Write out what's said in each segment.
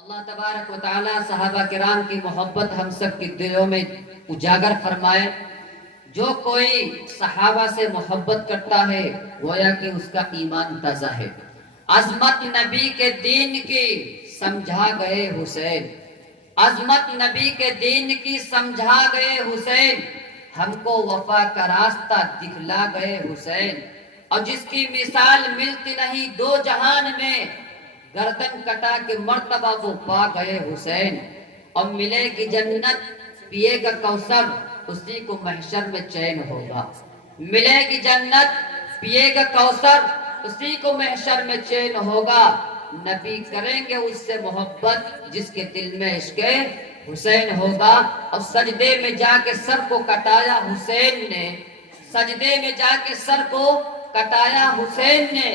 اللہ تبارک و تعالی صحابہ کرام کی محبت ہم سب کے دلوں میں اجاگر فرمائے۔ جو کوئی صحابہ سے محبت کرتا ہے گویا کہ اس کا ایمان تازہ ہے۔ عظمت نبی کے دین کی سمجھا گئے حسین، عظمت نبی کے دین کی سمجھا گئے حسین، ہم کو وفا کا راستہ دکھلا گئے حسین، اور جس کی مثال ملتی نہیں دو جہان میں، گردن کٹا کے مرتبہ وہ پا گئے حسین۔ اور ملے گی جنت پیے گا کوثر، اسی کو محشر میں چین ہوگا۔ ملے گی جنت پیے گا کوثر، اسی کو محشر میں چین ہوگا۔ نبی کریں گے اس سے محبت جس کے دل میں عشق حسین ہوگا۔ اور سجدے میں جا کے سر کو کٹایا حسین نے، سجدے میں جا کے سر کو کٹایا حسین نے،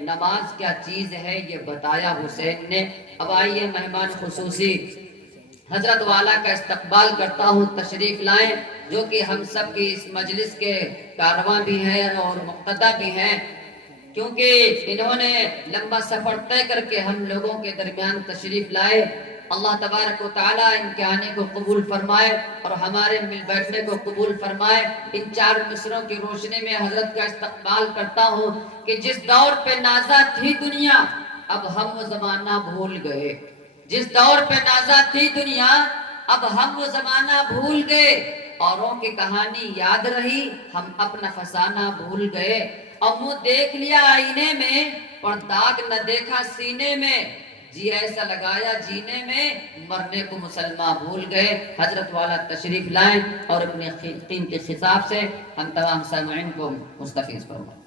نماز کیا چیز ہے یہ بتایا حسین نے۔ اب آئیے مہمان خصوصی حضرت والا کا استقبال کرتا ہوں، تشریف لائیں، جو کہ ہم سب کی اس مجلس کے کارواں بھی ہیں اور مقتدی بھی ہیں، کیونکہ انہوں نے لمبا سفر طے کر کے ہم لوگوں کے درمیان تشریف لائے۔ اللہ تبارک و تعالیٰ ان کے آنے کو قبول فرمائے اور ہمارے مل بیٹھنے کو قبول فرمائے۔ ان چار مصروں کی روشنی میں حضرت کا استقبال کرتا ہوں کہ جس دور پہ نازا تھی دنیا اب ہم وہ زمانہ بھول گئے، جس دور پہ نازا تھی دنیا اب ہم وہ زمانہ بھول گئے، اوروں کی کہانی یاد رہی ہم اپنا فسانہ بھول گئے، اور منہ دیکھ لیا آئینے میں پر داغ نہ دیکھا سینے میں، جی ایسا لگایا جینے میں مرنے کو مسلمان بھول گئے۔ حضرت والا تشریف لائیں اور اپنے قیمتی خطاب سے ہم تمام سامعین کو مستفیض فرمائیں۔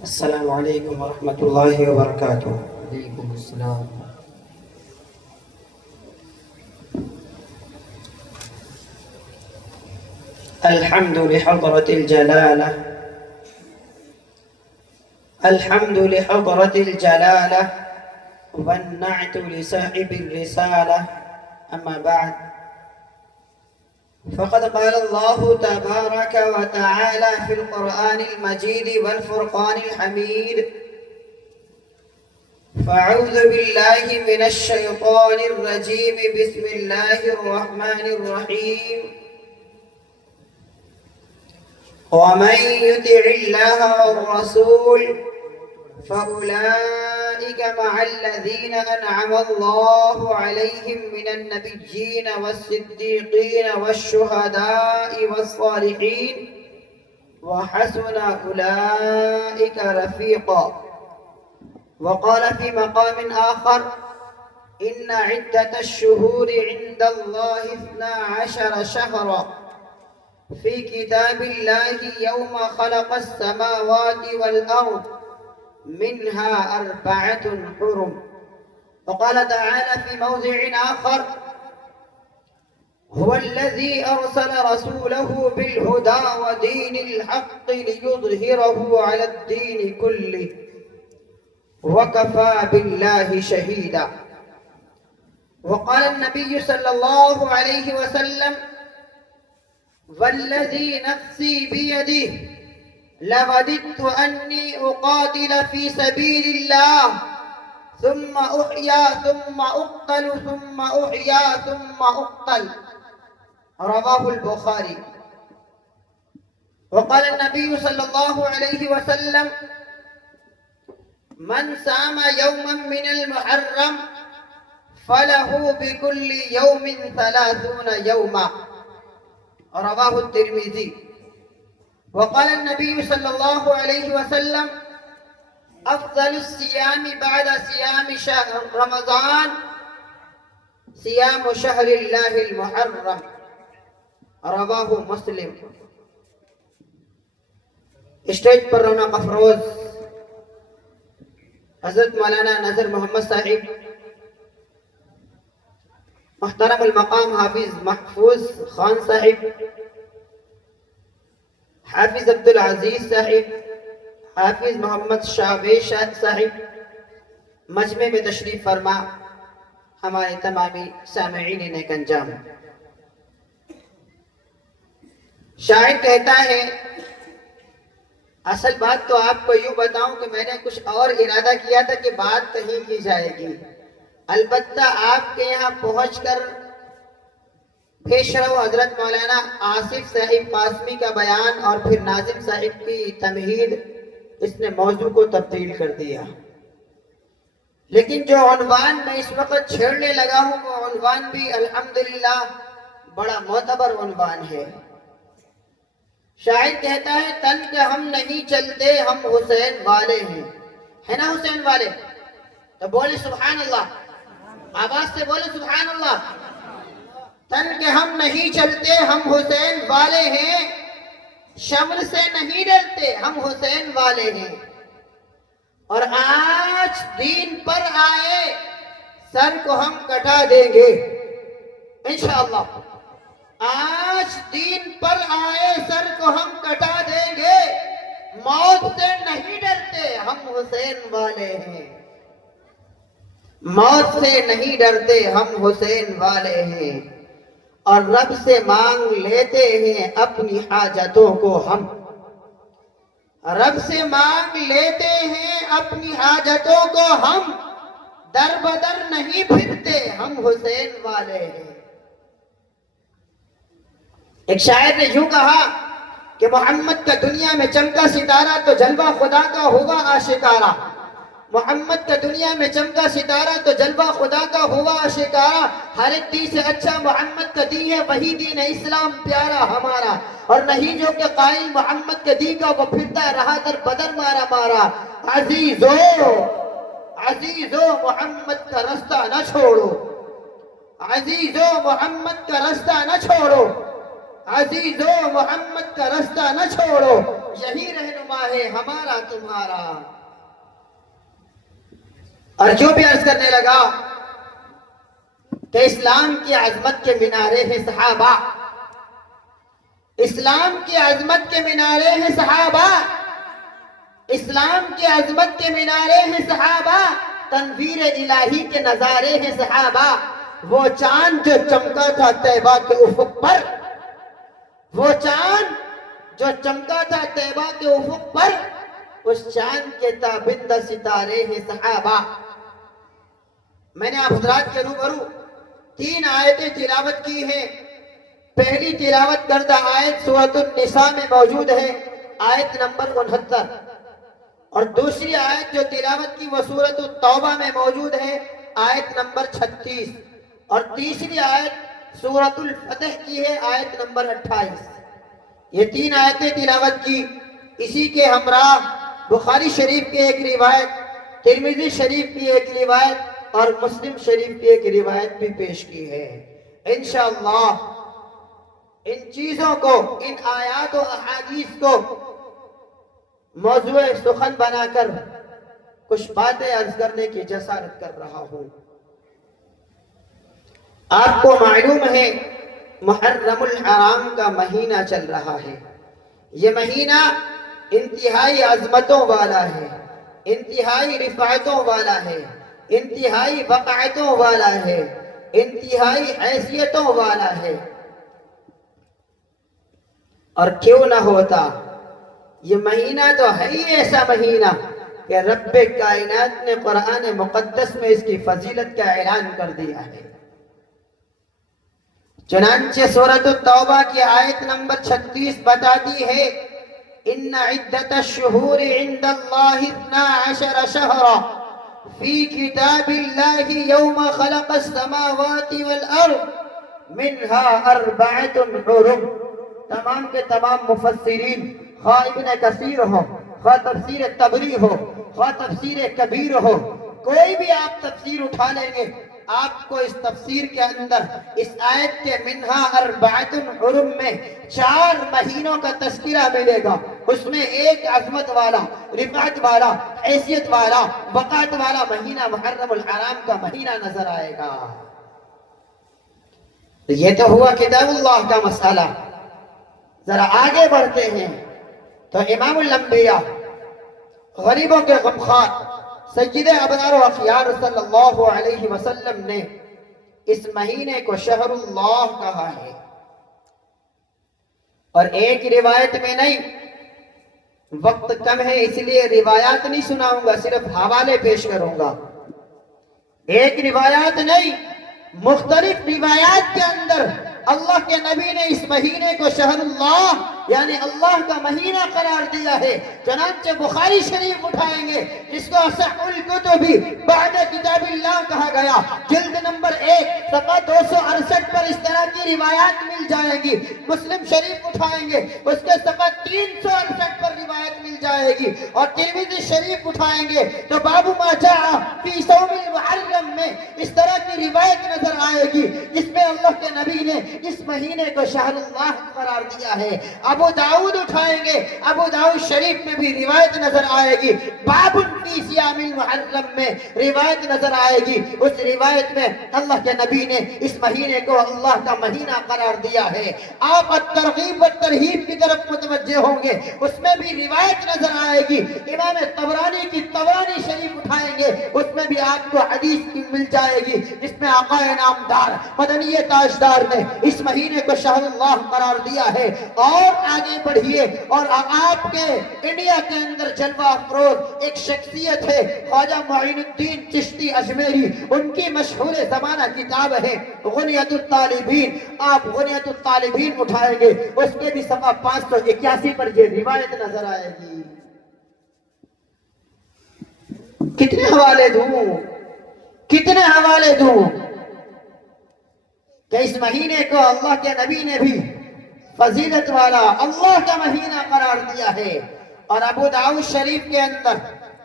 السلام علیکم ورحمۃ اللہ وبرکاتہ۔ وعلیکم السلام۔ الحمد لحضرة الجلالة، الحمد لحضرة الجلالة والنعت لصاحب الرسالة، أما بعد فقد قال الله تبارك وتعالى في القرآن المجيد والفرقان الحميد: فأعوذ بالله من الشيطان الرجيم، بسم الله الرحمن الرحيم: ومن يطع الله والرسول فأولئك مع الذين أنعم الله عليهم من النبيين والصديقين والشهداء والصالحين وحسن أولئك رفيقا. وقال في مقام آخر: إن عدة الشهور عند الله 12 شهرا في كتاب الله يوم خلق السماوات والأرض منها 4 حرم. وقال تعالى في موضع آخر: هو الذي أرسل رسوله بالهدى ودين الحق ليظهره على الدين كله وكفى بالله شهيدا. وقال النبي صلى الله عليه وسلم: والذي نفسي بيده لوددت أني أقاتل في سبيل الله ثم أحيا ثم أقتل ثم أحيا ثم أقتل. رواه البخاري. وقال النبي صلى الله عليه وسلم: من صام يوما من المحرم فله بكل يوم 30 يوما. رواه الترمذي. وقال النبي صلى الله عليه وسلم: أفضل الصيام بعد صيام شهر رمضان صيام شهر الله المحرم. رواه مسلم. اسٹیج پر رونق افروز حضرت مولانا نذر محمد صاحب، محترم المقام حافظ محفوظ خان صاحب، حافظ عبدالعزیز صاحب، حافظ محمد شعبیش صاحب، مجمع میں تشریف فرما، ہمارے تمامی سامعین نیک انجام۔ شاعر کہتا ہے، اصل بات تو آپ کو یوں بتاؤں کہ میں نے کچھ اور ارادہ کیا تھا کہ بات کہیں کی جائے گی، البتہ آپ کے یہاں پہنچ کر پیش رو حضرت مولانا آصف صاحب قاسمی کا بیان اور پھر ناظم صاحب کی تمہید، اس نے موضوع کو تبدیل کر دیا. لیکن جو عنوان میں اس وقت چھیڑنے لگا ہوں وہ عنوان بھی الحمدللہ بڑا معتبر عنوان ہے. شاعر کہتا ہے تن کے ہم نہیں چلتے ہم حسین والے ہیں. ہے نا حسین والے؟ تو بولے سبحان اللہ، آواز سے بولے سبحان اللہ. تن کے ہم نہیں چلتے ہم حسین والے ہیں، شمل سے نہیں ڈرتے ہم حسین والے ہیں. اور آج دین پر آئے سر کو ہم کٹا دیں گے انشاءاللہ. آج دین پر آئے سر کو ہم کٹا دیں گے، موت سے نہیں ڈرتے ہم حسین والے ہیں. موت سے نہیں ڈرتے ہم حسین والے ہیں، اور رب سے مانگ لیتے ہیں اپنی حاجتوں کو ہم. رب سے مانگ لیتے ہیں اپنی حاجتوں کو ہم، در بدر نہیں پھرتے ہم حسین والے ہیں. ایک شاعر نے یوں کہا کہ محمد کا دنیا میں چمکا ستارہ تو جلوہ خدا کا ہوا آشکارا. محمد کا دنیا میں چمکا ستارہ تو جلوہ خدا کا ہوا آشکارا. ہر ایک دین سے اچھا محمد کا دین ہے، وہی دین اسلام پیارا ہمارا. اور نہیں جو کہ قائل محمد کے دین کا وہ پھرتا رہا در بدر مارا مارا. عزیزو محمد کا رستہ نہ چھوڑو، عزیزو محمد کا رستہ نہ چھوڑو، عزیزو محمد کا رستہ نہ چھوڑو، یہی رہنما ہے ہمارا تمہارا. اور جو بھی عرض کرنے لگا کہ اسلام کی عظمت کے مینارے ہیں صحابہ، اسلام کی عظمت کے مینارے ہیں صحابہ، اسلام کی عظمت کے مینارے ہیں صحابہ، تنویر الہی کے نظارے ہیں صحابہ. وہ چاند جو چمکا تھا طیبہ کے افق پر، وہ چاند جو چمکا تھا طیبہ کے افق پر، اس چاند کے تابندہ ستارے ہیں صحابہ. میں نے آپ حضرات کے روبرو 3 آیتیں تلاوت کی ہیں. پہلی تلاوت کردہ آیت سورۃ النساء میں موجود ہے، آیت نمبر 69. اور دوسری آیت جو تلاوت کی وہ سورۃ التوبہ میں موجود ہے، آیت نمبر 36. اور تیسری آیت سورۃ الفتح کی ہے، آیت نمبر 28. یہ 3 آیتیں تلاوت کی. اسی کے ہمراہ بخاری شریف کی ایک روایت، ترمذی شریف کی ایک روایت اور مسلم شریف کی ایک روایت بھی پیش کی ہے. انشاءاللہ ان چیزوں کو، ان آیات و احادیث کو موضوع سخن بنا کر کچھ باتیں عرض کرنے کی جسارت کر رہا ہوں. آپ کو معلوم ہے محرم الحرام کا مہینہ چل رہا ہے. یہ مہینہ انتہائی عظمتوں والا ہے، انتہائی رفعتوں والا ہے، انتہائی وقعتوں والا ہے، انتہائی حیثیتوں والا ہے. اور کیوں نہ ہوتا، یہ مہینہ تو ہے ہی ایسا مہینہ کہ رب کائنات نے قرآن مقدس میں اس کی فضیلت کا اعلان کر دیا ہے. چنانچہ سورۃ التوبہ کی آیت نمبر 36 بتاتی ہے ان عدت الشہور عند اللہ 12 شہرا فی کتاب اللہ یوم خلق السماوات والارض منها 4 حرم. تمام کے تمام مفسرین، خواہ ابن کثیر ہو، خواہ تفسیر طبری ہو، خواہ تفسیر کبیر ہو، کوئی بھی آپ تفسیر اٹھا لیں گے، آپ کو اس تفسیر کے اندر اس آیت کے منہا 4 حرم میں 4 مہینوں کا تذکرہ ملے گا. اس میں ایک عظمت والا، رفعت والا، حیثیت والا، وقعت والا مہینہ محرم الحرام کا مہینہ نظر آئے گا. یہ تو ہوا کتاب اللہ کا مسئلہ. ذرا آگے بڑھتے ہیں تو امام الانبیاء، غریبوں کے غمخوار، سید ابرار و اخیار صلی اللہ علیہ وسلم نے اس مہینے کو شہر اللہ کہا ہے. اور ایک روایت میں نہیں، وقت کم ہے اس لیے روایات نہیں سناؤں گا، صرف حوالے پیش کروں گا. ایک روایات نہیں، مختلف روایات کے اندر اللہ کے نبی نے اس مہینے کو شہر اللہ یعنی اللہ کا مہینہ قرار دیا ہے۔ چنانچہ بخاری شریف اٹھائیں گے، اس کو اصح الکتب بعد کتاب اللہ کہا گیا، جلد نمبر 1 صفحہ 268 پر اس طرح کی روایات مل جائیں گی۔ مسلم شریف اٹھائیں گے، اس کے صفحہ 368 پر روایت مل جائے گی، اور ترمذی شریف اٹھائیں گے تو باب ما جاء فی صوم المحرم میں اس طرح کی روایت نظر آئے گی، جس میں اللہ کے نبی نے اس مہینے کو شہر اللہ قرار دیا ہے۔ ابو داؤد اٹھائیں گے، ابو داؤد شریف میں بھی روایت نظر آئے گی، باب فی صیام المحرم میں روایت نظر آئے گی۔ اس روایت میں اللہ کے نبی نے اس مہینے کو اللہ کا مہینہ قرار دیا ہے۔ آپ الترغیب والترہیب کی طرف متوجہ ہوں گے، اس میں بھی روایت نظر آئے گی۔ امام طبرانی کی طبرانی شریف اٹھائیں گے، اس میں بھی آپ کو حدیث کی مل جائے گی، جس میں آقا نامدار مدنی تاجدار نے اس مہینے کو شہر اللہ قرار دیا ہے۔ اور آگے بڑھیے، اور آپ کے انڈیا کے اندر جلوہ افروز ایک شخصیت ہے خواجہ معین الدین چشتی اجمیری، ان کی مشہور زمانہ کتاب ہے غنیۃ الطالبین۔ آپ غنیۃ الطالبین اٹھائیں گے، اس کے بھی صفحہ 581 پر یہ روایت نظر آئے گی۔ کتنے حوالے دوں، کتنے حوالے دوں کہ اس مہینے کو اللہ کے نبی نے بھی فضیلت والا اللہ کا مہینہ قرار دیا ہے۔ اور ابو داؤد شریف کے اندر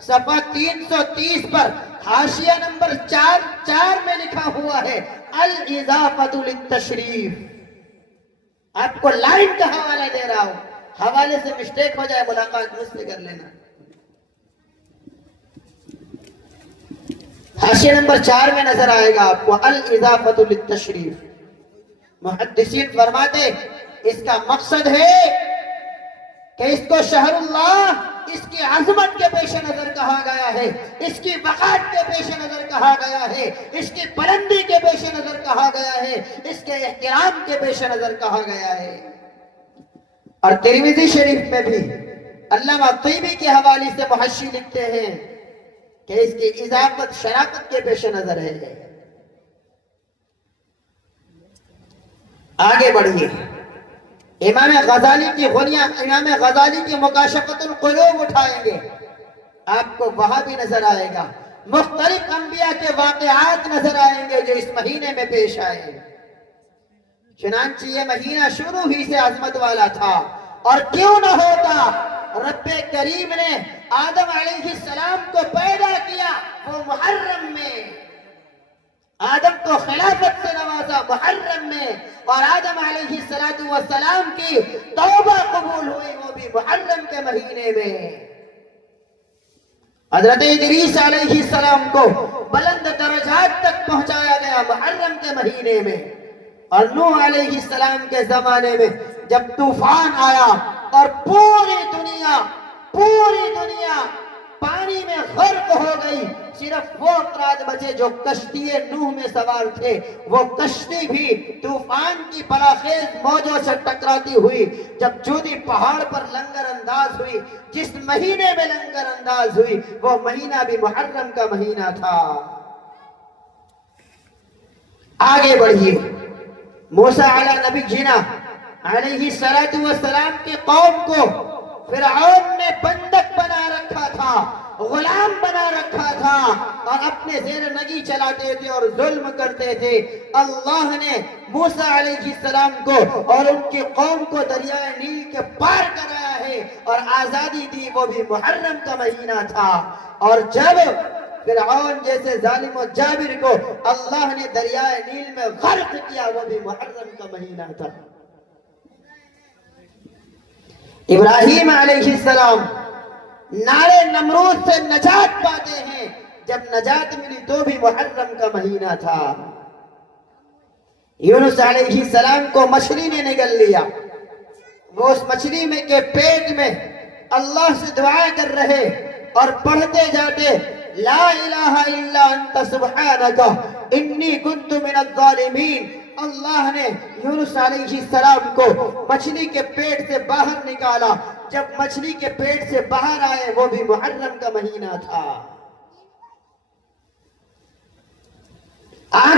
صفحہ 330 پر حاشیہ نمبر 4 میں لکھا ہوا ہے الاضافۃ للتشریف۔ آپ کو لائن کا حوالہ دے رہا ہوں، حوالے سے مسٹیک ہو جائے ملاقات مجھ سے کر لینا۔ حاشیہ نمبر 4 میں نظر آئے گا آپ کو الاضافۃ للتشریف۔ محدثین فرماتے اس کا مقصد ہے کہ اس کو شہر اللہ اس کی عظمت کے پیش نظر کہا گیا ہے، اس کی وقار کے پیش نظر کہا گیا ہے، اس کی بلندی کے پیش نظر کہا گیا ہے، اس کے احترام کے پیش نظر کہا گیا ہے۔ اور ترمذی شریف میں بھی علامہ طیبی کے حوالے سے محشی لکھتے ہیں کہ اس کی اضافت شرافت کے پیش نظر ہے۔ آگے بڑھیے، امام غزالی کی غنیہ، امام غزالی کی مکاشفۃ القلوب اٹھائیں گے، آپ کو وہاں بھی نظر آئے گا۔ مختلف انبیاء کے واقعات نظر آئیں گے جو اس مہینے میں پیش آئے۔ چنانچہ یہ مہینہ شروع ہی سے عظمت والا تھا، اور کیوں نہ ہوتا، رب کریم نے آدم علیہ السلام کو پیدا کیا وہ محرم میں، آدم کو خلافت سے نوازا محرم میں، اور آدم علیہ السلام کی توبہ قبول ہوئی وہ بھی محرم کے مہینے میں۔ حضرت ادریس علیہ السلام کو بلند درجات تک پہنچایا گیا محرم کے مہینے میں۔ اور نوح علیہ السلام کے زمانے میں جب طوفان آیا اور پوری دنیا پانی میں غرق ہو گئی، صرف وہ افراد بچے جو کشتی نوح میں سوار تھے، وہ کشتی بھی طوفان کی بلاخیز موجوں سے ٹکراتی ہوئی جب جودی پہاڑ پر لنگر انداز ہوئی۔ جس مہینے میں لنگر انداز ہوئی وہ مہینہ بھی محرم کا مہینہ تھا۔ آگے بڑھیے، موسیٰ علیہ نبی جینا علیہ السلام کی قوم کو فرعون نے بندک بنا رکھا تھا، غلام بنا رکھا تھا، اور اپنے زیر نگی چلاتے تھے اور ظلم کرتے تھے۔ اللہ نے موسیٰ علیہ السلام کو اور ان کی قوم کو دریائے نیل کے پار کرایا ہے اور آزادی دی، وہ بھی محرم کا مہینہ تھا۔ اور جب فرعون جیسے ظالم و جابر کو اللہ نے دریائے نیل میں غرق کیا، وہ بھی محرم کا مہینہ تھا۔ ابراہیم علیہ السلام نارے نمرود سے نجات پاتے ہیں، جب نجات ملی تو بھی محرم کا مہینہ تھا۔ یونس علیہ السلام کو مچھلی نے نگل لیا، وہ اس مچھلی میں کے پیٹ میں اللہ سے دعا کر رہے اور پڑھتے جاتے لا الہ الا انت سبحانک انی کنت من الظالمین۔ اللہ نے یونس علیہ السلام کو مچھلی کے پیٹ سے باہر نکالا، جب مچھلی کے پیٹ سے باہر آئے وہ بھی محرم کا مہینہ تھا۔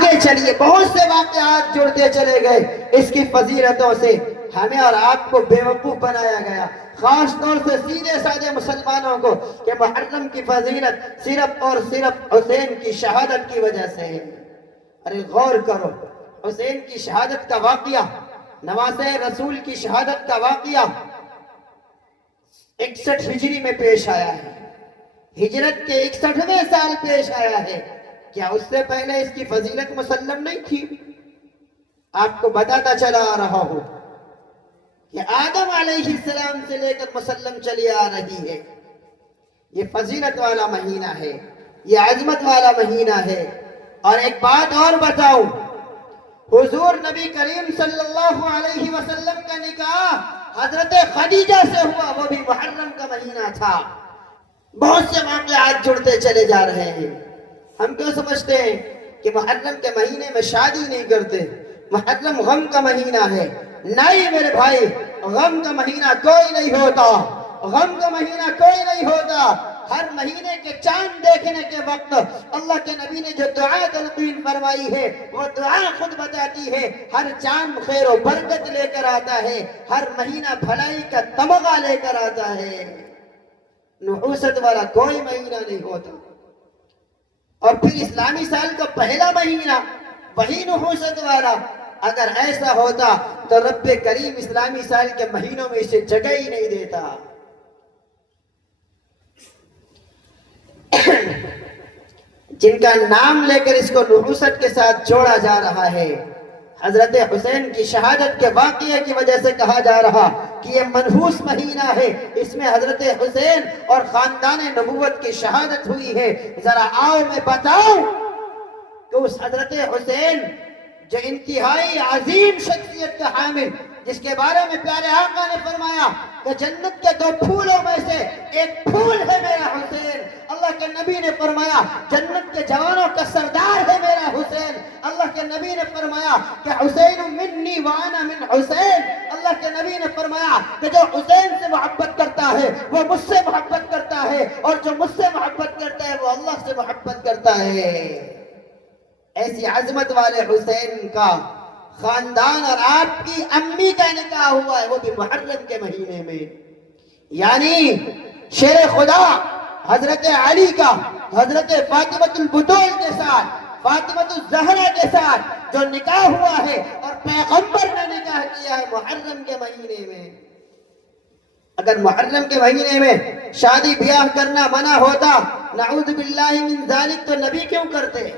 آگے چلیے، بہت سے واقعات جڑتے چلے گئے اس کی فضیلتوں سے. ہمیں اور آپ کو بیوقوف بنایا گیا، خاص طور سے سیدھے سادے مسلمانوں کو، کہ محرم کی فضیلت صرف اور صرف حسین کی شہادت کی وجہ سے ہے. ارے غور کرو، حسین کی شہادت کا واقعہ، نواسہ رسول کی شہادت کا واقعہ 61 ہجری میں پیش آیا ہے، ہجرت کے 61ویں سال پیش آیا ہے. کیا اس سے پہلے اس کی فضیلت مسلم نہیں تھی؟ آپ کو بتاتا چلا آ رہا ہوں کہ آدم علیہ السلام سے لے کر مسلم چلی آ رہی ہے. یہ فضیلت والا مہینہ ہے، یہ عظمت والا مہینہ ہے. اور ایک بات اور بتاؤں، حضور نبی کریم صلی اللہ علیہ وسلم کا نکاح حضرت خدیجہ سے ہوا، وہ بھی محرم کا مہینہ تھا. بہت سے واقعات جڑتے چلے جا رہے ہیں. ہم کیوں سمجھتے ہیں کہ محرم کے مہینے میں شادی نہیں کرتے، محرم غم کا مہینہ ہے؟ نہیں میرے بھائی، غم کا مہینہ کوئی نہیں ہوتا، غم کا مہینہ کوئی نہیں ہوتا. ہر مہینے کے چاند دیکھنے کے وقت اللہ کے نبی نے جو دعا تلقین فرمائی ہے وہ دعا خود بتاتی ہے. ہر چاند خیر و برکت لے کر آتا ہے، ہر مہینہ بھلائی کا تمغہ لے کر آتا ہے. نحوست والا کوئی مہینہ نہیں ہوتا. اور پھر اسلامی سال کا پہلا مہینہ وہی نحوست والا. اگر ایسا ہوتا تو رب کریم اسلامی سال کے مہینوں میں اسے جگہ ہی نہیں دیتا. جن کا نام لے کر اس کو نحوست کے ساتھ جوڑا جا رہا ہے، حضرت حسین کی شہادت کے واقعے کی وجہ سے کہا جا رہا کہ یہ منحوس مہینہ ہے، اس میں حضرت حسین اور خاندان نبوت کی شہادت ہوئی ہے. ذرا آؤ میں بتاؤں کہ اس حضرت حسین جو انتہائی عظیم شخصیت کا حامل، جس کے بارے میں پیارے آقا نے فرمایا کہ جنت کے 2 پھولوں میں سے ایک پھول ہے میرا حسین. اللہ کے نبی نے فرمایا جنت کے جوانوں کا سردار ہے میرا حسین. اللہ کے نبی نے فرمایا کہ حسین منی وانا من حسین. اللہ کے نبی نے فرمایا کہ جو حسین سے محبت کرتا ہے وہ مجھ سے محبت کرتا ہے، اور جو مجھ سے محبت کرتا ہے وہ اللہ سے محبت کرتا ہے. ایسی عظمت والے حسین کا خاندان اور آپ کی امی کا نکاح ہوا ہے، وہ بھی محرم کے مہینے میں. یعنی شیر خدا حضرت علی کا حضرت فاطمۃ البتول کے ساتھ، فاطمۃ الزہرا کے ساتھ جو نکاح ہوا ہے، اور پیغمبر نے نکاح کیا ہے محرم کے مہینے میں. اگر محرم کے مہینے میں شادی بیاہ کرنا منع ہوتا، نعوذ باللہ من ذالک، تو نبی کیوں کرتے؟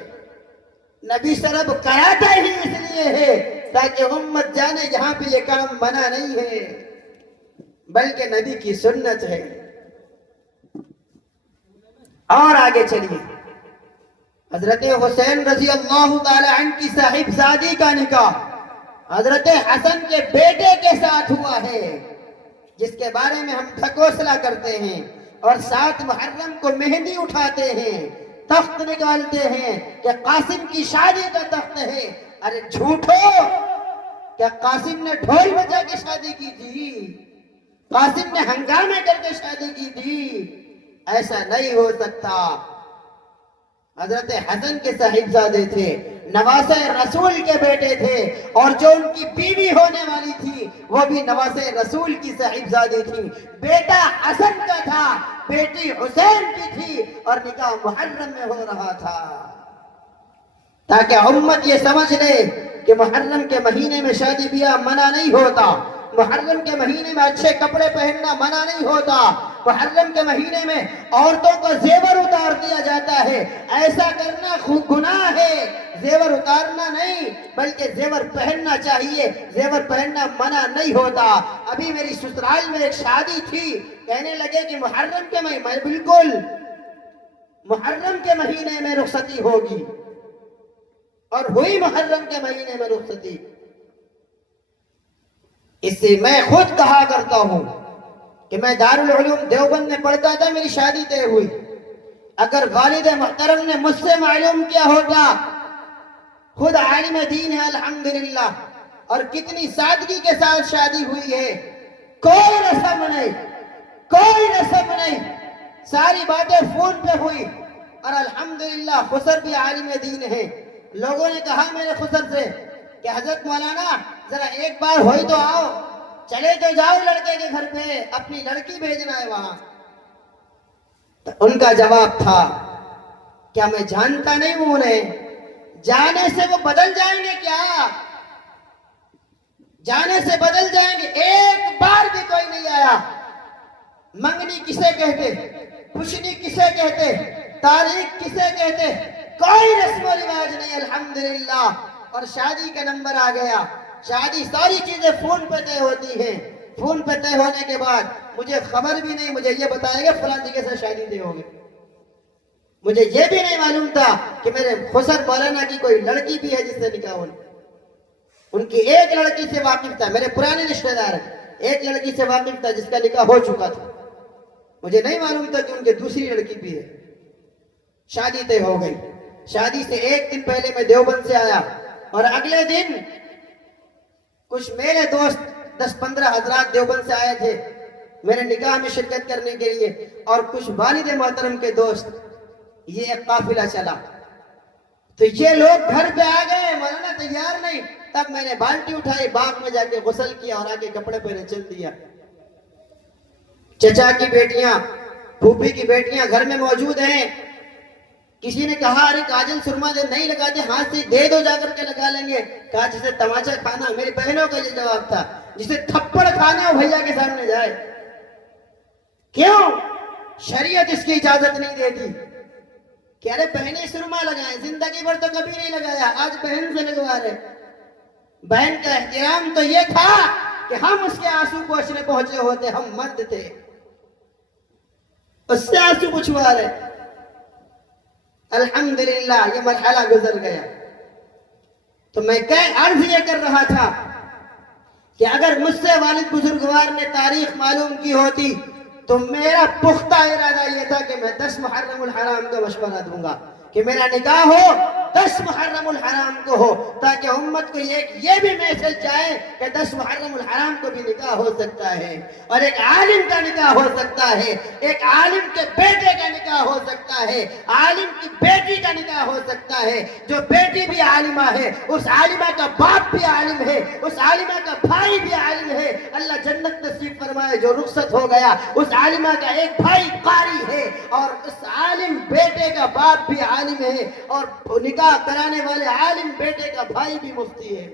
نبی صرف کراتا ہی اس لیے ہے تاکہ امت جانے یہاں پہ یہ کام منع نہیں ہے، بلکہ نبی کی سنت ہے. اور آگے چلیے، حضرت حسین رضی اللہ تعالی عنہ کی صاحبزادی کا نکاح حضرت حسن کے بیٹے کے ساتھ ہوا ہے، جس کے بارے میں ہم ڈھکوسلا کرتے ہیں اور 7 محرم کو مہندی اٹھاتے ہیں، تخت نکالتے ہیں کہ قاسم کی شادی کا تخت ہے. ارے جھوٹو، کیا قاسم نے ڈھول بجا کے شادی کی تھی؟ قاسم نے ہنگامے کر کے شادی کی تھی؟ ایسا نہیں ہو سکتا. حضرت حسن کے صاحبزادے تھے، نواسہ رسول کے بیٹے تھے، اور جو ان کی بیوی ہونے والی تھی وہ بھی نواسہ رسول کی صاحبزادی تھی. بیٹا حسن کا تھا، بیٹی حسین کی تھی، اور نکاح محرم میں ہو رہا تھا، تاکہ امت یہ سمجھ لے کہ محرم کے مہینے میں شادی بیاہ منع نہیں ہوتا، محرم کے مہینے میں اچھے کپڑے پہننا منع نہیں ہوتا، محرم کے مہینے میں عورتوں کو زیور اتار دیا جاتا ہے. ایسا کرنا گناہ ہے، زیور اتارنا نہیں بلکہ زیور پہننا چاہیے، زیور پہننا منع نہیں ہوتا. ابھی میری سسرال میں ایک شادی تھی، کہنے لگے کہ محرم کے مہینے میں، بالکل محرم کے مہینے میں رخصتی ہوگی، اور ہوئی محرم کے مہینے میں رخصتی. اس سے میں خود کہا کرتا ہوں کہ میں دارالعلوم دیوبند میں پڑھتا تھا، میری شادی طے ہوئی. اگر والد محترم نے مجھ سے معلوم کیا ہوتا، خود عالم دین ہے الحمدللہ، اور کتنی سادگی کے ساتھ شادی ہوئی ہے، کوئی رسم نہیں، کوئی رسم نہیں، ساری باتیں فون پہ ہوئی، اور الحمدللہ خسر بھی عالم دین ہے. لوگوں نے کہا میرے خسر سے کہ حضرت مولانا ذرا ایک بار ہوئی تو آؤ، چلے تو جاؤ لڑکے کے گھر پہ، اپنی لڑکی بھیجنا ہے وہاں۔ تو ان کا جواب تھا کیا میں جانتا نہیں ہوں انہیں؟ جانے سے وہ بدل جائیں گے کیا؟ جانے سے بدل جائیں گے؟ ایک بار بھی کوئی نہیں آیا۔ منگنی کسے کہتے، خوشنی کسے کہتے، تاریخ کسے کہتے، کوئی رسم و رواج نہیں الحمدللہ۔ اور شادی کا نمبر آ گیا، شادی ساری چیزیں فون پہ طے ہوتی ہیں، فون پہ طے ہونے کے بعد مجھے خبر بھی نہیں، مجھے یہ بتائے گا فلاں جگہ سے شادی طے ہوگی، مجھے یہ بھی نہیں معلوم تھا کہ میرے خسر مولانا کی کوئی لڑکی بھی ہے جس سے نکاح ہو۔ ان کی ایک لڑکی سے واقف تھا، میرے پرانے رشتہ دار ہیں، ایک لڑکی سے واقف تھا جس کا نکاح ہو چکا تھا، مجھے نہیں معلوم تھا کہ ان کی دوسری لڑکی بھی ہے۔ شادی طے ہو گئی، شادی سے ایک دن پہلے میں دیوبند سے آیا، اور اگلے دن کچھ میرے دوست 10-15 حضرات دیوبند سے آئے تھے میرے نکاح میں شرکت کرنے کے لیے، اور کچھ والد محترم کے دوست، یہ ایک قافلہ چلا۔ تو یہ لوگ گھر پہ آ گئے، مولانا تیار نہیں، تب میں نے بالٹی اٹھائی، باغ میں جا کے غسل کیا اور آگے کپڑے پہنے چل دیا۔ چچا کی بیٹیاں، پھوپھی کی بیٹیاں گھر میں موجود ہیں۔ کسی نے کہا ارے کاجل سرما دے، نہیں لگاتے، ہاتھ سے دے دو جا کر کے لگا لیں گے۔ کہا جسے تماچا کھانا، میری بہنوں کا یہ جواب تھا، جسے تھپڑ کھانا ہو بھیا کے سامنے جائے۔ کیوں؟ شریعت اس کی اجازت نہیں دیتی کہ ارے بہنیں سرما لگائیں، زندگی بھر تو کبھی نہیں لگایا، آج بہن سے لگوا رہے۔ بہن کا احترام تو یہ تھا کہ ہم اس کے آنسو پوچھنے پہنچے ہوتے، ہم مرد تھے، اس سے آنسو پوچھوا رہے۔ الحمدللہ یہ مرحلہ گزر گیا۔ تو میں عرض یہ کر رہا تھا کہ اگر مجھ سے والد بزرگوار نے تاریخ معلوم کی ہوتی تو میرا پختہ ارادہ یہ تھا کہ میں 10 محرم الحرام کا مشورہ دوں گا کہ میرا نکاح ہو 10 محرم الحرام کو ہو، تاکہ امت کو یہ بھی میسج جائے کہ 10 محرم الحرام کو بھی نکاح ہو سکتا ہے، اور ایک عالم کا نکاح ہو سکتا ہے، ایک عالم کے بیٹے کا نکاح ہو سکتا ہے، عالم کی بیٹی کا نکاح ہو سکتا ہے، جو بیٹی بھی عالمہ ہے، اس عالمہ کا باپ بھی عالم ہے، اس عالمہ کا بھائی بھی عالم ہے۔ اللہ جنت نصیب فرمائے، جو رخصت ہو گیا اس عالمہ کا ایک بھائی قاری ہے، اور اس عالم بیٹے کا باپ بھی عالم ہے، اور نکاح کرانے والے عالم بیٹے کا بھائی بھی مفتی ہے۔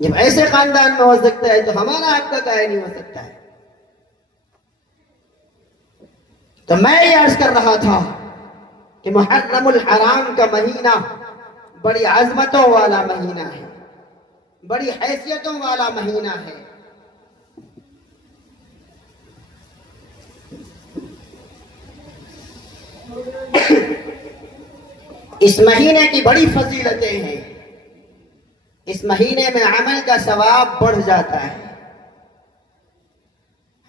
جب ایسے خاندان میں ہو سکتا ہے تو ہمارا آپ کا کائے نہیں ہو سکتا ہے۔ تو میں یہ عرض کر رہا تھا کہ محرم الحرام کا مہینہ بڑی عظمتوں والا مہینہ ہے، بڑی حیثیتوں والا مہینہ ہے۔ اس مہینے کی بڑی فضیلتیں ہیں، اس مہینے میں عمل کا ثواب بڑھ جاتا ہے۔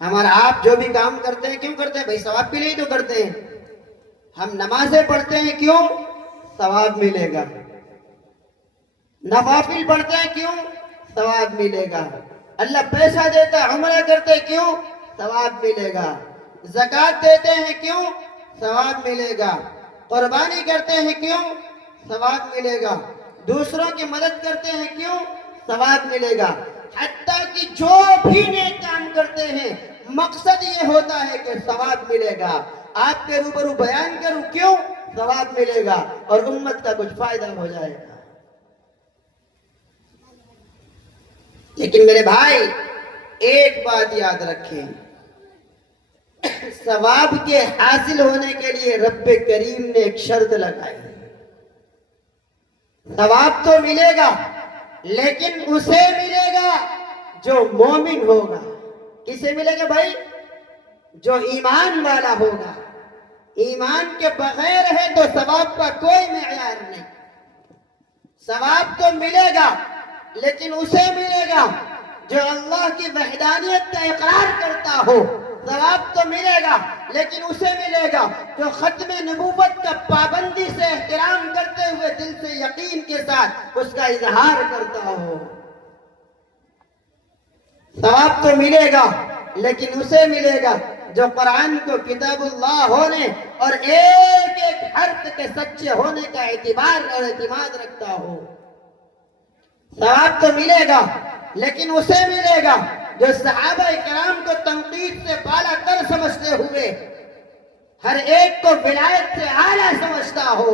ہمارا آپ جو بھی کام کرتے ہیں کیوں کرتے ہیں بھائی؟ ثواب کے لیے تو کرتے ہیں۔ ہم نمازیں پڑھتے ہیں کیوں؟ ثواب ملے گا۔ نوافل پڑھتے ہیں کیوں؟ ثواب ملے گا۔ اللہ پیسہ دیتا ہے، عمرہ کرتے ہیں کیوں؟ ثواب ملے گا۔ زکوٰۃ دیتے ہیں کیوں؟ ثواب ملے گا۔ قربانی کرتے ہیں کیوں؟ ثواب ملے گا۔ دوسروں کی مدد کرتے ہیں کیوں؟ ثواب ملے گا۔ حتیٰ کہ جو بھی نیک کام کرتے ہیں مقصد یہ ہوتا ہے کہ ثواب ملے گا۔ آپ کے روبرو بیان کروں کیوں؟ ثواب ملے گا اور امت کا کچھ فائدہ ہو جائے گا۔ لیکن میرے بھائی ایک بات یاد رکھیں، ثواب کے حاصل ہونے کے لیے رب کریم نے ایک شرط لگائی۔ ثواب تو ملے گا لیکن اسے ملے گا جو مومن ہوگا۔ کسے ملے گا بھائی؟ جو ایمان والا ہوگا۔ ایمان کے بغیر ہے تو ثواب کا کوئی معیار نہیں۔ ثواب تو ملے گا لیکن اسے ملے گا جو اللہ کی وحدانیت کا اقرار کرتا ہو۔ ثواب تو ملے گا لیکن اسے ملے گا جو ختم نبوت کا پابندی سے احترام کرتے ہوئے دل سے یقین کے ساتھ اس کا اظہار کرتا ہو۔ ثواب تو ملے گا لیکن اسے ملے گا جو قرآن کو کتاب اللہ ہونے اور ایک ایک حرف کے سچے ہونے کا اعتبار اور اعتماد رکھتا ہو۔ ثواب تو ملے گا، لیکن اسے ملے گا جو صحابہ کرام کو تنقید سے بالا تر سمجھتے ہوئے ہر ایک کو ولایت سے اعلیٰ سمجھتا ہو۔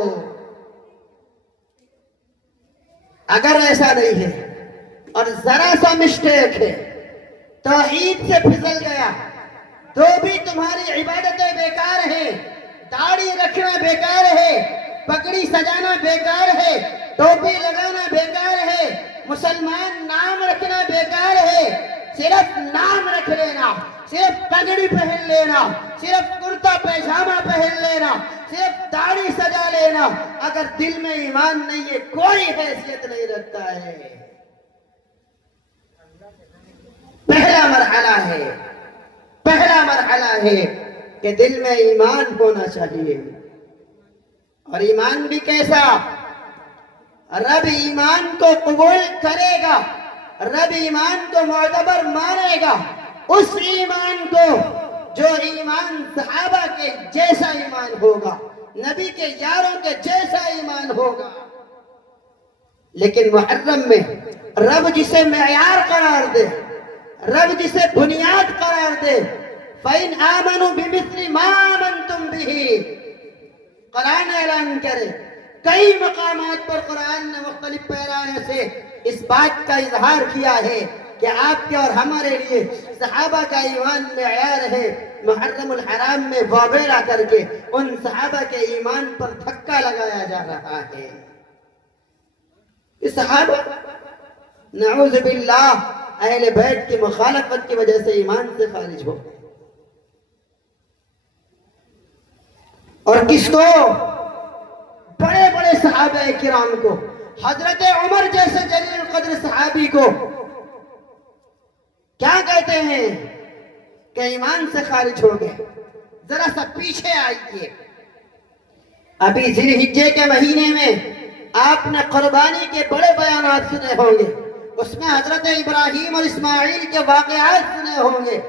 اگر ایسا نہیں ہے اور ذرا سا مسٹیک ہے، توحید سے پھسل گیا، تو بھی تمہاری عبادتیں بیکار ہیں، داڑھی رکھنا بیکار ہے، پگڑی سجانا بیکار ہے، ٹوپی لگانا بیکار ہے، مسلمان نام رکھنا بیکار ہے۔ صرف نام رکھ لینا، صرف پگڑی پہن لینا، صرف کرتا پیجامہ پہن لینا، صرف داڑھی سجا لینا، اگر دل میں ایمان نہیں ہے کوئی حیثیت نہیں رکھتا ہے۔ پہلا مرحلہ ہے کہ دل میں ایمان ہونا چاہیے، اور ایمان بھی کیسا؟ رب ایمان کو قبول کرے گا، رب ایمان کو معتبر مانے گا، اس ایمان کو جو ایمان صحابہ کے جیسا ایمان ہوگا، نبی کے یاروں کے جیسا ایمان ہوگا۔ لیکن محرم میں رب جسے معیار قرار دے، رب جسے بنیاد قرار دے، فَإِنْ آمَنُوا بِمِثْلِ مَا آمَنْتُمْ بِهِ، قرآن اعلان کرے۔ کئی مقامات پر قرآن نے مختلف پیرایوں سے اس بات کا اظہار کیا ہے کہ آپ کے اور ہمارے لیے صحابہ کا ایمان معیار ہے۔ محرم الحرام میں وابیرہ کر کے ان صحابہ کے ایمان پر دھکا لگایا جا رہا ہے۔ اس صحابہ نعوذ باللہ اہل بیت کی مخالفت کی وجہ سے ایمان سے خارج ہو گئے، اور کس کو؟ بڑے بڑے صحابہ کرام کو، حضرت عمر جیسے جلیل القدر صحابی کو کیا کہتے ہیں کہ ایمان سے خارج ہو گئے۔ ذرا سا پیچھے آئیے، ابھی ذی الحجہ کے مہینے میں آپ نے قربانی کے بڑے بیانات سنے ہوں گے، اس میں حضرت ابراہیم اور اسماعیل کے واقعات سنے ہوں گے،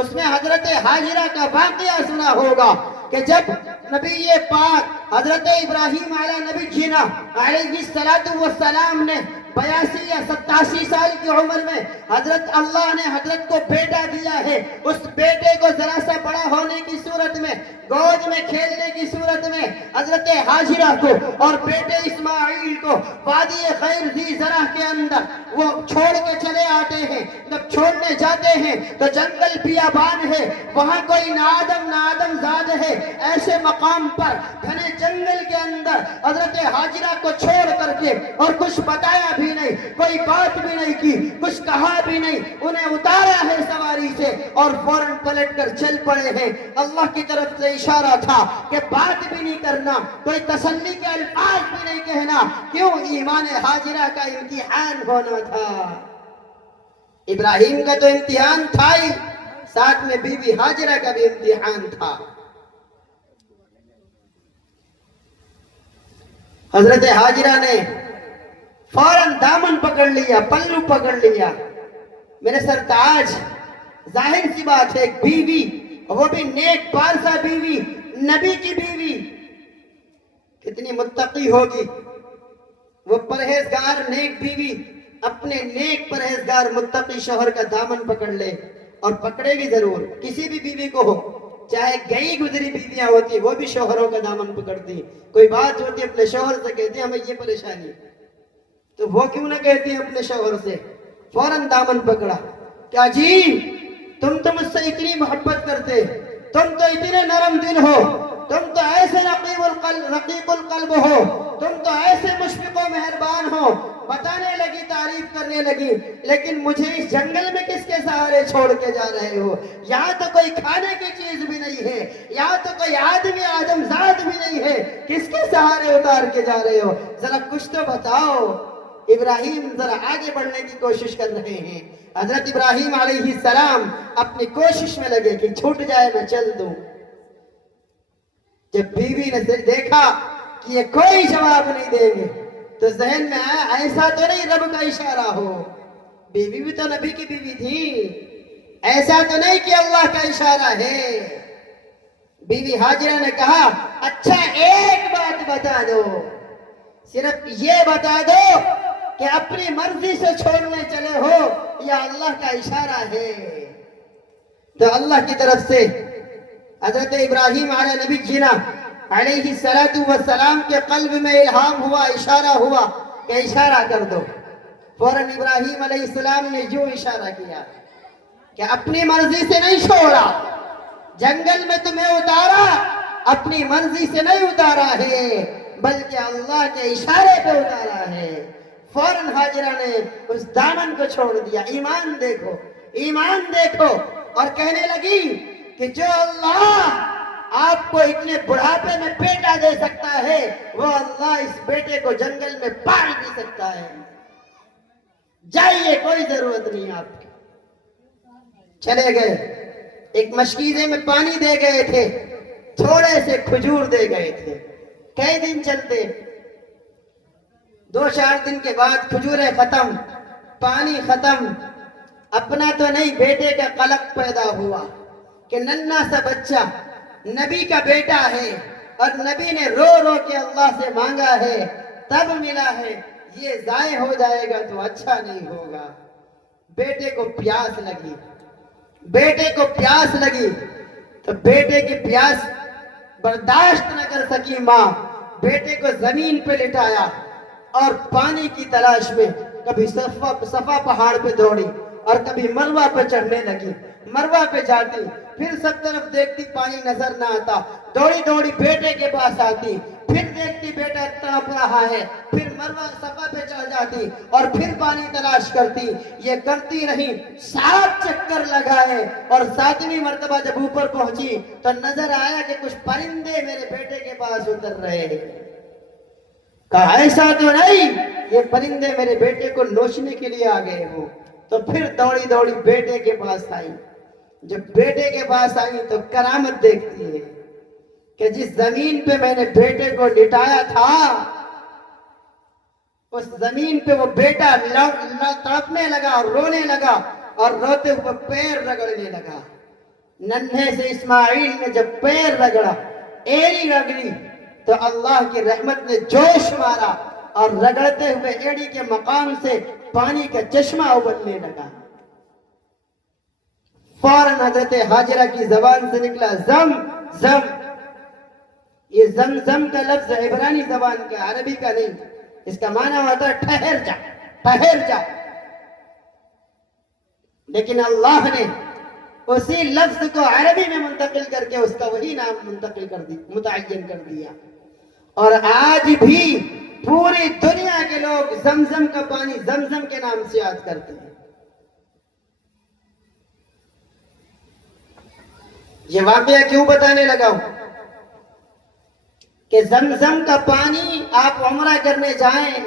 اس میں حضرت حاجرہ کا واقعہ سنا ہوگا کہ جب نبی پاک حضرت ابراہیم علیہ نبی جینا علیہ السلام نے 82 یا 87 سال کی عمر میں اللہ نے حضرت کو بیٹا دیا ہے، اس بیٹے کو ذرا سا بڑا ہونے کی صورت میں، گود میں کھیلنے کی صورت میں حضرت حاجرہ کو اور بیٹے اسماعیل کو وادی غیر ذی زرع کے اندر وہ چھوڑ کے چلے آتے ہیں۔ جب چھوڑنے جاتے ہیں تو جنگل بیابان ہے، وہاں کوئی نہ آدم زاد ہے، ایسے مقام پر گھنے جنگل کے اندر حضرت حاجرہ کو چھوڑ کر کے اور کچھ بتایا بھی نہیں، کوئی بات بھی نہیں کی، کچھ کہا بھی نہیں، انہیں اتارا ہے سواری سے اور فوراً پلٹ کر چل پڑے ہیں۔ اللہ کی طرف سے اشارہ تھا کہ بات بھی نہیں کرنا، کوئی تسلی کے الفاظ بھی نہیں کہنا، کیوں؟ ایمان حاجرہ کا امتحان ہونا تھا۔ ابراہیم کا تو امتحان تھا ہی، ساتھ میں بی بی حاجرہ کا بھی امتحان تھا۔ حضرت حاجرہ نے فوراً دامن پکڑ لیا، پلو پکڑ لیا۔ میرے سرتاج، ظاہر سی بات ہے ایک بیوی، وہ بھی نیک پارسا بیوی، نبی کی بیوی، کتنی متقی ہوگی وہ پرہیزگار نیک بیوی اپنے نیک پرہیزگار متقی شوہر کا دامن پکڑ لے، اور پکڑے بھی ضرور۔ کسی بھی بیوی کو ہو، چاہے گئی گزری بیویاں ہوتی وہ بھی شوہروں کا دامن پکڑتی، کوئی بات ہوتی اپنے شوہر سے کہتی ہمیں یہ پریشانی، تو وہ کیوں نہ کہتی اپنے شوہر سے؟ فوراً دامن پکڑا، کیا جی تم تو مجھ سے اتنی محبت کرتے، تم تو اتنے نرم دل ہو، تم تو ایسے رقیق القلب ہو، تم تو ایسے مشفق و مہربان ہو۔ بتانے لگی، تعریف کرنے لگی، لیکن مجھے اس جنگل میں کس کے سہارے چھوڑ کے جا رہے ہو؟ یہاں تو کوئی کھانے کی چیز بھی نہیں ہے، یہاں تو کوئی آدمی آدمزاد بھی نہیں ہے، کس کے سہارے اتار کے جا رہے ہو؟ ذرا کچھ تو بتاؤ۔ ابراہیم ذرا آگے بڑھنے کی کوشش کر رہے ہیں۔ حضرت ابراہیم علیہ السلام اپنی کوشش میں لگے کہ چھوٹ جائے میں چل دوں۔ جب بیوی نے دیکھا کہ یہ کوئی جواب نہیں دیں گے تو ذہن میں آیا ایسا تو نہیں رب کا اشارہ ہو، بیوی بھی تو نبی کی بیوی تھی، ایسا تو نہیں کہ اللہ کا اشارہ ہے۔ بیوی حاجرہ نے کہا اچھا ایک بات بتا دو، صرف یہ بتا دو کہ اپنی مرضی سے چھوڑنے چلے ہو یا اللہ کا اشارہ ہے۔ تو اللہ کی طرف سے حضرت ابراہیم علیہ نبی جینا علیہ السلام کے قلب میں الہام ہوا، اشارہ ہوا کہ اشارہ کر دو۔ فوراً ابراہیم علیہ السلام نے یوں اشارہ کیا کہ اپنی مرضی سے نہیں چھوڑا، جنگل میں تمہیں اتارا اپنی مرضی سے نہیں اتارا ہے بلکہ اللہ کے اشارے پہ اتارا ہے۔ فوراً ہاجرہ نے اس دامن کو چھوڑ دیا۔ ایمان دیکھو، ایمان دیکھو، اور کہنے لگی کہ جو اللہ آپ کو اتنے بڑھاپے میں بیٹا دے سکتا ہے وہ اللہ اس بیٹے کو جنگل میں پال بھی سکتا ہے، جائیے، کوئی ضرورت نہیں آپ کی۔ چلے گئے، ایک مشکیزے میں پانی دے گئے تھے، تھوڑے سے کھجور دے گئے تھے۔ کئی دن چلتے، 2-4 دن کے بعد کھجوریں ختم، پانی ختم۔ اپنا تو نہیں، بیٹے کا قلق پیدا ہوا کہ ننھا سا بچہ نبی کا بیٹا ہے اور نبی نے رو رو کے اللہ سے مانگا ہے تب ملا ہے، یہ ضائع ہو جائے گا تو اچھا نہیں ہوگا۔ بیٹے کو پیاس لگی، بیٹے کو پیاس لگی تو بیٹے کی پیاس برداشت نہ کر سکی ماں، بیٹے کو زمین پہ لٹایا اور پانی کی تلاش میں کبھی صفا پہاڑ پہ دوڑی اور کبھی مروہ پہ چڑھنے لگی۔ مروہ پہ جاتی، پھر سب طرف دیکھتی پانی نظر نہ آتا، دوڑی دوڑی بیٹے کے پاس آتی، پھر دیکھتی بیٹا تڑپ رہا ہے، پھر مروہ صفا پہ چڑھ جاتی اور پھر پانی تلاش کرتی۔ یہ کرتی رہی، 7 چکر لگائے اور 7ویں مرتبہ جب اوپر پہنچی تو نظر آیا کہ کچھ پرندے میرے بیٹے کے پاس اتر رہے ہیں۔ کہا ایسا تو نہیں یہ پرندے میرے بیٹے کو نوچنے کے لیے آ گئے ہوں۔ تو پھر دوڑی دوڑی بیٹے کے پاس آئی۔ جب بیٹے کے پاس آئی تو کرامت دیکھتی ہے کہ جس زمین پہ میں نے بیٹے کو لٹایا تھا اس زمین پہ وہ بیٹا تڑپنے لگا اور رونے لگا اور روتے ہوئے پیر رگڑنے لگا۔ ننھے سے اسماعیل نے جب پیر رگڑا، ایڑی رگڑی، تو اللہ کی رحمت نے جوش مارا اور رگڑتے ہوئے ایڑی کے مقام سے پانی کا چشمہ ابلنے لگا۔ فوراً حضرت ہاجرہ کی زبان سے نکلا زم زم۔ یہ زمزم کا لفظ عبرانی زبان کا، عربی کا نہیں، اس کا معنی ہوتا ہے ٹھہر جا، ٹھہر جا۔ لیکن اللہ نے اسی لفظ کو عربی میں منتقل کر کے اس کا وہی نام منتقل کر دی، متعین کر دیا۔ اور آج بھی پوری دنیا کے لوگ زمزم کا پانی زمزم کے نام سے یاد کرتے ہیں۔ یہ واقعہ کیوں بتانے لگا ہوں کہ زمزم کا پانی آپ عمرہ کرنے جائیں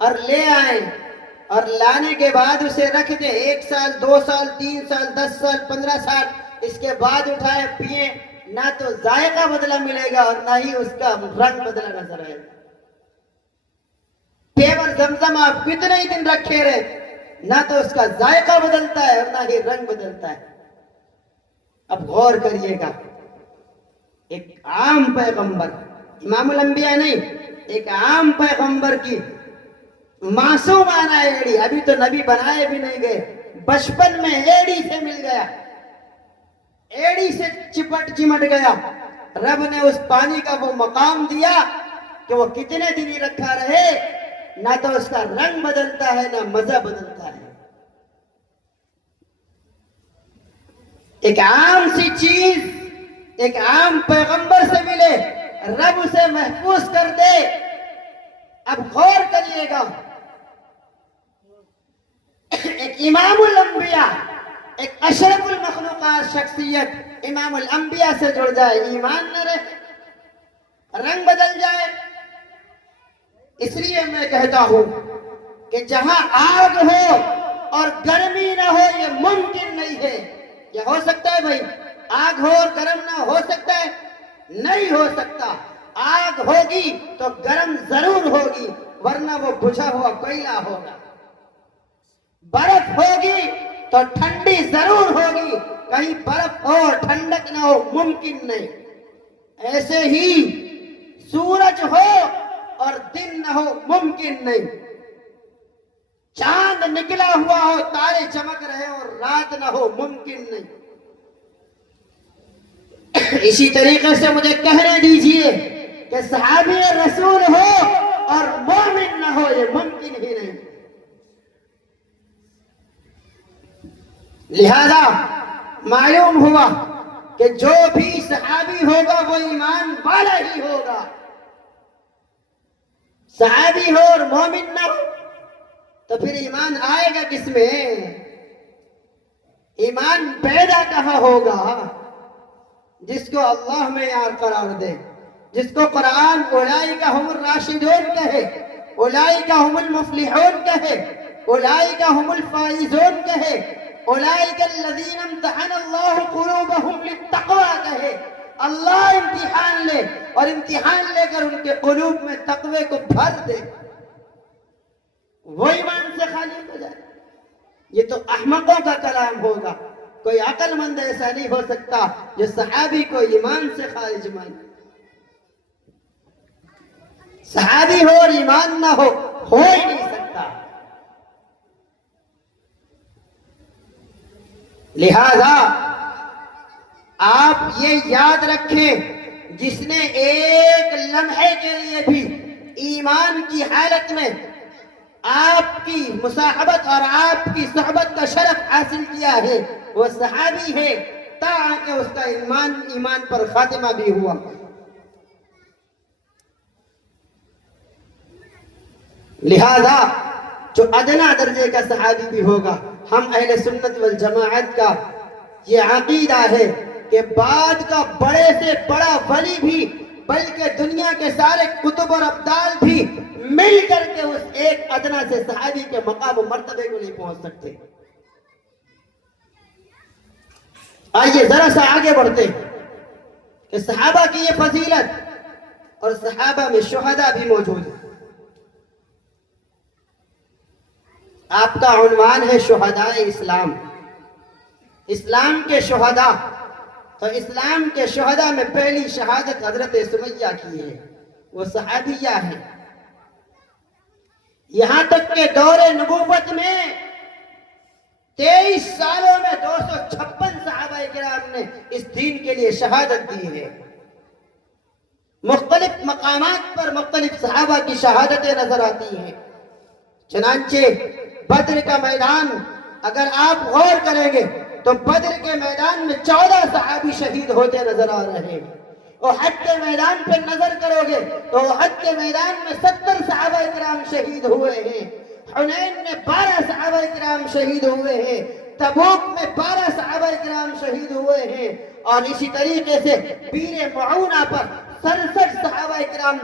اور لے آئیں اور لانے کے بعد اسے رکھ دیں، 1 سال 2 سال 3 سال 10 سال 15 سال، اس کے بعد اٹھائے پیئیں، نہ تو ذائقہ بدلا ملے گا اور نہ ہی اس کا رنگ بدلا نظر آئے گا۔ پیور زمزم آپ کتنے ہی دن رکھے رہے، نہ تو اس کا ذائقہ بدلتا ہے اور نہ ہی رنگ بدلتا ہے۔ اب غور کریے گا، ایک عام پیغمبر، امام الانبیاء نہیں، ایک عام پیغمبر کی معصومانہ ایڑی، ابھی تو نبی بنائے بھی نہیں گئے، بچپن میں ایڑی سے مل گیا، ایڑی سے چپٹ چمٹ گیا۔ رب نے اس پانی کا وہ مقام دیا کہ وہ کتنے دن ہی رکھا رہے، نہ تو اس کا رنگ بدلتا ہے نہ مزہ بدلتا ہے۔ ایک عام سی چیز ایک عام پیغمبر سے ملے، رب اسے محفوظ کر دے۔ اب غور کریے گا، ایک امام الانبیاء، ایک اشرف المخلوقات شخصیت امام الانبیاء سے جڑ جائے، ایمان نہ رہے، رنگ بدل جائے۔ اس لیے میں کہتا ہوں کہ جہاں آگ ہو اور گرمی نہ ہو یہ ممکن نہیں ہے۔ یہ ہو سکتا ہے بھائی، آگ ہو اور گرم نہ ہو سکتا ہے؟ نہیں ہو سکتا۔ آگ ہوگی تو گرم ضرور ہوگی، ورنہ وہ بجھا ہوا کوئلہ ہوگا۔ برف ہوگی تو ٹھنڈی ضرور ہوگی، کہیں برف ہو ٹھنڈک نہ ہو ممکن نہیں۔ ایسے ہی سورج ہو نہ ہو ممکن نہیں. چاند نکلا ہوا ہو تارے چمک رہے اور رات نہ ہو ممکن نہیں. اسی طریقے سے مجھے کہنے دیجئے کہ صحابی رسول ہو اور مومن نہ ہو یہ ممکن ہی نہیں. لہذا معلوم ہوا کہ جو بھی صحابی ہوگا وہ ایمان والا ہی ہوگا. صحابی ہو اور مومن نہ ہو تو پھر ایمان آئے گا کس میں؟ ایمان پیدا کہاں ہوگا؟ جس کو اللہ معیار قرار دے، جس کو قرآن اولئک هم الراشدون کہے، اولئک هم المفلحون کہے، اولئک هم الفائزون کہے، اولئک الذین امتحن اللہ قلوبهم للتقوی کہے. اللہ امتحان لے اور امتحان لے کر ان کے قلوب میں تقوی کو بھر دے، وہ ایمان سے خالی ہو جائے. یہ تو احمقوں کا کلام ہوگا. کوئی عقل مند ایسا نہیں ہو سکتا جو صحابی کو ایمان سے خارج مانے. صحابی ہو اور ایمان نہ ہو ہی نہیں سکتا. لہذا آپ یہ یاد رکھیں، جس نے ایک لمحے کے لیے بھی ایمان کی حالت میں آپ کی مصاحبت اور آپ کی صحبت کا شرف حاصل کیا ہے وہ صحابی ہے، تاکہ اس کا ایمان پر خاتمہ بھی ہوا. لہذا جو ادنا درجے کا صحابی بھی ہوگا، ہم اہل سنت والجماعت کا یہ عقیدہ ہے کہ بعد کا بڑے سے بڑا ولی بھی بلکہ دنیا کے سارے کتب اور ابدال بھی مل کر کے اس ایک ادنا سے صحابی کے مقام و مرتبے کو نہیں پہنچ سکتے. آئیے ذرا سا آگے بڑھتے کہ صحابہ کی یہ فضیلت اور صحابہ میں شہداء بھی موجود ہیں. آپ کا عنوان ہے شہداء اسلام، اسلام کے شہداء. تو اسلام کے شہداء میں پہلی شہادت حضرت سمیہ کی ہے، وہ صحابیہ ہے. یہاں تک کہ دور نبوت میں 23 سالوں میں 256 صحابہ کرام نے اس دین کے لیے شہادت دی ہے. مختلف مقامات پر مختلف صحابہ کی شہادتیں نظر آتی ہیں. چنانچہ بدر کا میدان اگر آپ غور کریں گے تو بدر کے میدان میں 14 صحابی شہید ہوتے نظر آ رہے ہیں. احد کے میدان پہ نظر کرو گے تو احد کے میدان میں 70 صحابہ کرام شہید ہوئے ہیں. حنین میں 12 صحابہ کرام شہید ہوئے ہیں. تبوک میں 12 صحابہ کرام شہید ہوئے ہیں. اور اسی طریقے سے بیر معونہ پر 67 صحابہ کرام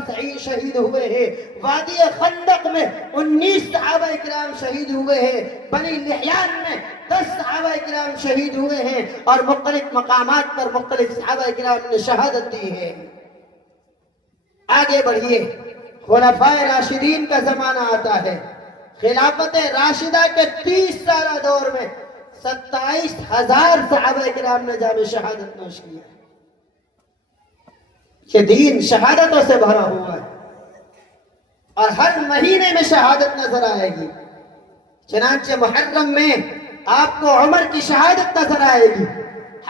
شہید ہوئے ہیں. وادی خندق میں 19 صحابہ کرام شہید ہوئے ہیں. بنی لحیان میں 10 صحابہ کرام شہید ہوئے ہیں. اور مختلف مقامات پر مختلف صحابہ کرام نے شہادت دی ہے. آگے بڑھیے، خلفائے راشدین کا زمانہ آتا ہے. خلافت راشدہ کے 30 سالہ دور میں 27,000 صحابہ کرام نے جام شہادت نوش کیا. یہ دین شہادتوں سے بھرا ہوا ہے اور ہر مہینے میں شہادت نظر آئے گی. چنانچہ محرم میں آپ کو عمر کی شہادت نظر آئے گی،